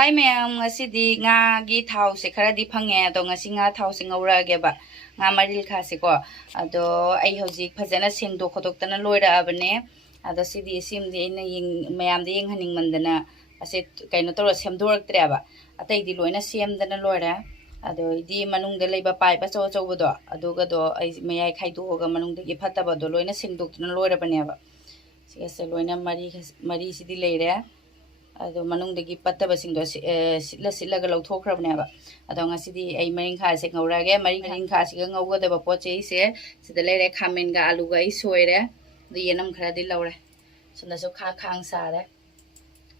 hi ma'am ngasi nga gi thau se khara di phange ado ngasi nga thau se ngaura ge ba nga maril kha se ko ado ai hojik phajana sengdo khotok tana loira abane ado sidi sim di ina ying mayam di ying haning mandana ase kaino toro semdorak tre ba atai di loina sem dana loira ado di manung de leiba pai ba cho cho bodo ado ga do ai mayai khai do ga manung de gi phata ba do loina sengdok tana loira bane ba se loina mari sidi leire ado manung degi patta basing do sitla ga lauthokhrabne ba ado ngasidi ai maring kha se ngaurage maring kha se ngauga da poche se sida lere khamen ga alu ga I soire do yenam khara di laure sunda so khang sare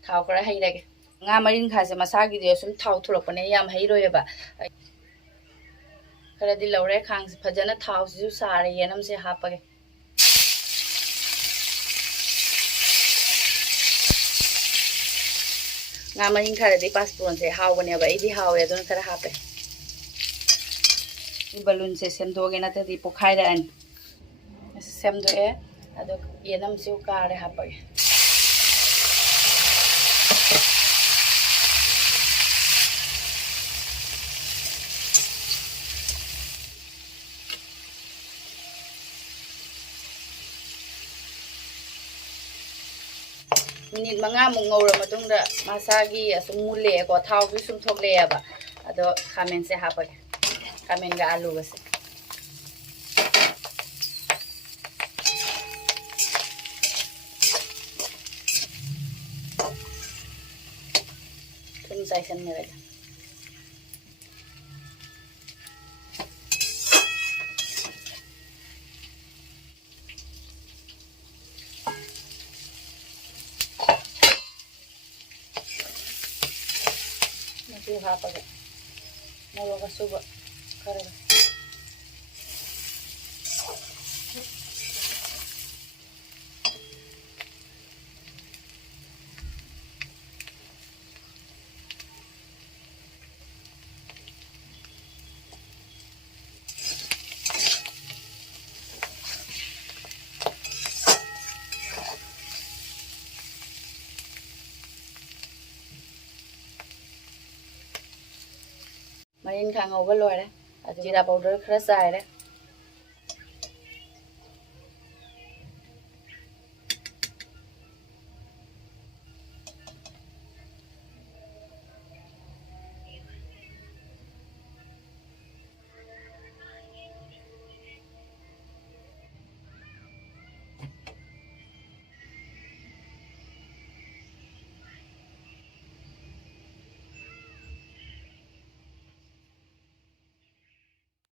thau khara hairage nga maring kha se masagi de sum thau thurokne yam hairoi ba khara di laure khang se phajana thau su sare yenam se hapage nga maring khara di passport se hawne ba idi hawe don khara hape I balloon se semdo ge na ta di pokhai da an semdo e ado yenam se ukare hape minit manga mung ngora matung da masagi asum mule ko thau bi sum thok le ba ado khamen se hapa khamen ga alu ga se thun sai san me ga hapa ga mau ga suba kare marin khang over loi đấy, jeera powder khara sai đấy,